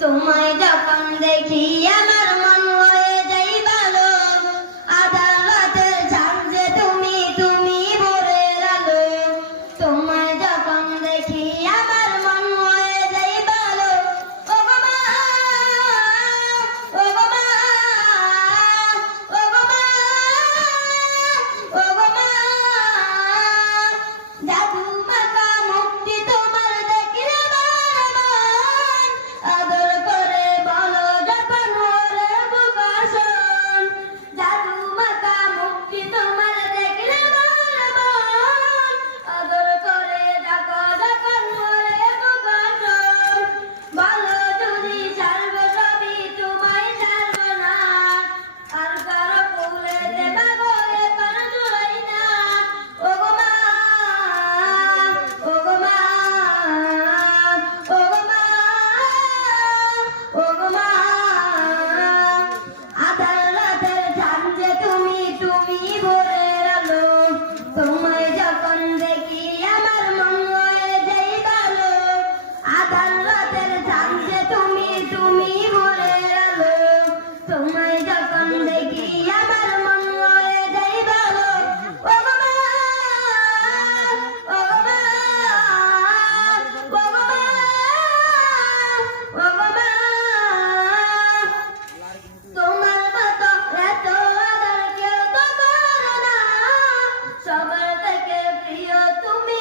তোমায় যখন দেখি আমার মন হয়ে যাই ভালো, আদালতের ঝাঁঝে তুমি ভরে আলো। তোমায় যখন দেখি আমার মন হয়ে যাই ভালো। ও গো মা, ও গো মা, ও গো মা, ও গো মা, জাদু মাখা মুক্তি তোমার দেখলে আদর করে বলো যখন ওরে বুকাশন। জাদু মাখা মুক্তি তোমার দেখলে আদর করে ডাকো যখন ওরে বুকাশন। বলো যদি ছাড়বো সবই তোমায় ছাড়বো না, আর কারো ফুলে দেবা গো এবার জুড়াই না। ও গো মা, ও গো মা, ও গো মা, ও গো মা, আদালতের ঝাঁঝে তুমি ভরে আলো। তোমায় যখন দেখি আমার মন হয়ে যাই ভালো, আদালতের ঝাঁঝে তুমি ভরে আলো। তোমায় যখন দেখি আমার মন হয়ে যাই ভালো। ও গো মা, ও গো মা, ও গো মা, ও গো মা, তোমার মতো এত আদর কেউ তো করে না। সবার থেকে প্রিয় তুমি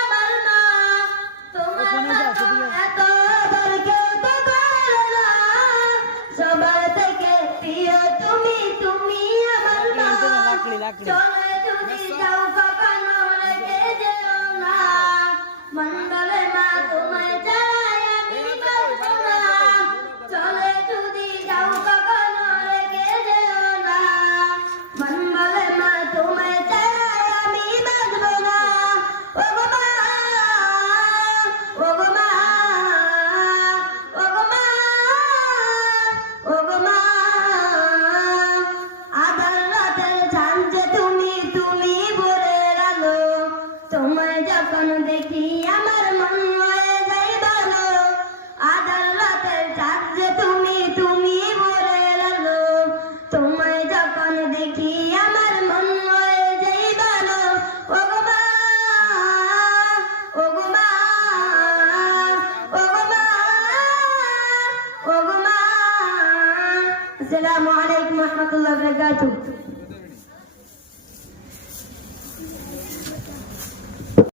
আমার মা। তোমার মতো এত আদর কেউ তো করে না। সবার থেকে প্রিয় তুমি আমার মা। চলে যদি যাও কখনো রেখে যেও না, মন্ডলে মা তোমায় ছাড়াই আমি বাঁচবো না। চলে যদি যাও কখনো রেখে যেও না, মন্ডলে মা তোমায় ছাড়াই আমি বাঁচবো না। ও গো মা, ও গো মা, ও গো মা, ও গো মা, আদালতের ঝাঁঝে তুমি ভরে আলো। তোমায় যখন দেখি আমার মন হয়ে যাই ভালো, আদালতের ঝাঁঝে তুমি ভরে আলো। তোমায় যখন দেখি আমার মন হয়ে যাই ভালো। ও গো মা, ও গো মা, ও গো মা, ও গো মা। আসসালামু আলাইকুম ওয়া রাহমাতুল্লাহি ওয়া বারাকাতুহু।